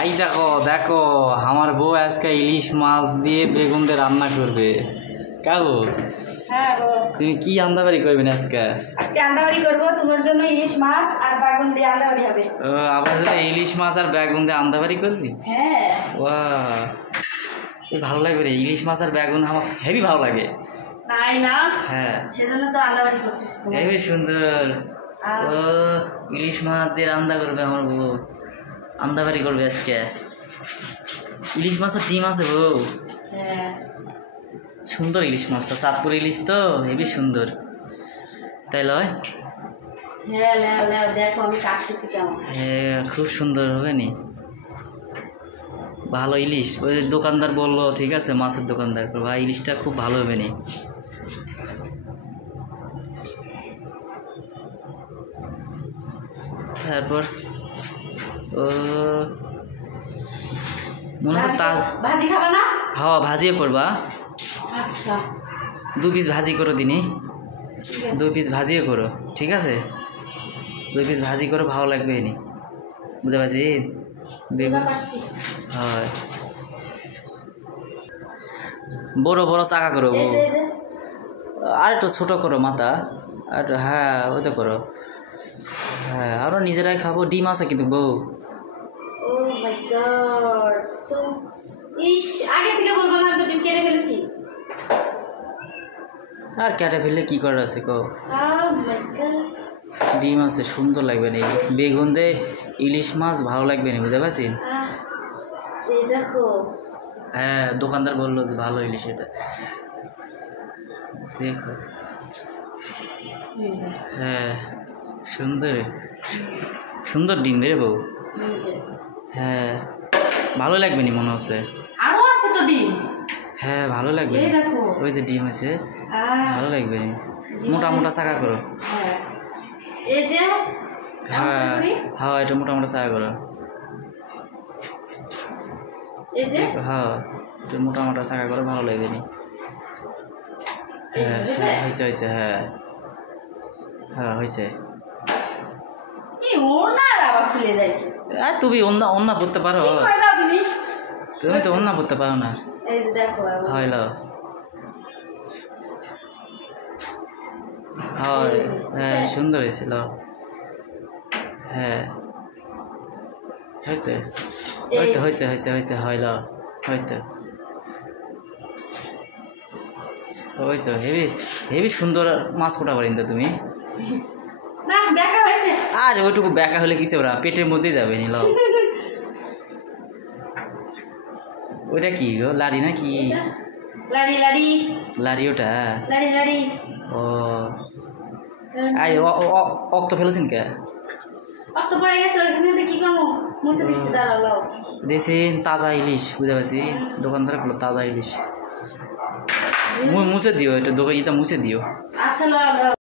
I দেখো দেখো আমার বউ আজকে ইলিশ মাছ দিয়ে বেগুন দিয়ে রান্না করবে। কাকু হ্যাঁ গো, তুমি কি আন্দাবাড়ি করবেন আজকে? আজকে আন্দাবাড়ি করবো তোমার জন্য, ইলিশ মাছ আর বেগুন দিয়ে আন্দাবাড়ি হবে। আবার ইলিশ মাছ আর বেগুন দিয়ে আন্দাবাড়ি করবি? হ্যাঁ। বাহ, ভালো লাগবে রে, ইলিশ মাছ আর বেগুন আমার হেভি ভালো লাগে। তাই না? হ্যাঁ, সেজন্য তো আন্দাবাড়ি করতেছি। হেভি সুন্দর। ও ইলিশ মাছ দিয়ে রান্না করবে আমার বউ, আন্দাবাড়ি করবে আজকে। ইলিশ মাছের ডিম আছে বউ? হ্যাঁ। সুন্দর ইলিশ মাছটা, চাঁদপুর ইলিশ তো হেবি সুন্দর, তাই লয়? হ্যাঁ, লেও লেও দেখো আমি কাটতেছি কেমন। হ্যাঁ, খুব সুন্দর হবে নি, ভালো ইলিশ। ওই দোকানদার বললো, ঠিক আছে, মাছের দোকানদার, ভাই ইলিশটা খুব ভালো হবে নি। তারপর ও মনে হচ্ছে ভাজি খাবে না? হ্যাঁ, ভাজিও করবা। আচ্ছা, 2 পিস ভাজি করো দিনই, 2 পিস ভাজিও করো, ঠিক আছে? 2 পিস ভাজি করো, ভালো লাগবে নি, বুঝতে পারছি। বেগুন হয়, বড় বড় চাকা করো, আর একটু ছোটো করো মাথা, আর হ্যাঁ ওইটা করো। হ্যাঁ, আরও নিজেরাই খাবো, ডিম আছে কিন্তু বউ। ও মাই গড, তো ইস আগে থেকে বলবো না, তো ডিম কেটে ফেলেছি। আর কেটে ফেললে কি করার আছে কো? ও মাই গড, ডিম আছে, সুন্দর লাগবে না বেগুন দে ইলিশ মাছ, ভালো লাগবে না, বুঝতে পারছেন? এই দেখো। হ্যাঁ, দোকানদার বললো যে ভালো ইলিশ এটা, দেখো। হ্যাঁ, সুন্দর সুন্দর ডিম রে বউ। হ্যাঁ, ভালো লাগবে নি মনে হচ্ছে। আরো আছে তো ডিম। হ্যাঁ, ভালো লাগবে। ওই যে ডিম আছে, ভালো লাগবে নি, মোটা মোটা চাকা করো। এই যে হ্যাঁ হ্যাঁ, এটা মোটা মোটা চাকা করো। এই যে হ্যাঁ, একটু মোটা মোটা চাকা করো, ভালো লাগবে নি। হ্যাঁ হয়েছে হয়েছে, হ্যাঁ হ্যাঁ হয়েছে। আর তুমি অন্য পড়তে পারো? তুমি তো অন্য পড়তে পারো না। হয় লো, হয়। হ্যাঁ, সুন্দর হয়েছিল। হ্যাঁ, হয়তো হয়তো হয়েছে হয়েছে হয়েছে, হয় লো, হয়তো ওই তো হেভি হেভি সুন্দর মাছ কোটা পারেন তো তুমি। আর ওইটুকু ব্যাকা হলে কিছু ওরা পেটের মধ্যেই যাবে নি। লাও, ওইটা কি গো, লাড়ি না কি? লাড়ি ওটা? ও আই অক্ত ফেলেছেন কে? দিয়েছেন তাজা ইলিশ, বুঝতে পারছি, দোকানদার গুলো তাজা ইলিশ। মুছে দিও, এটা দোকান, এটা মুছে দিও। আচ্ছা।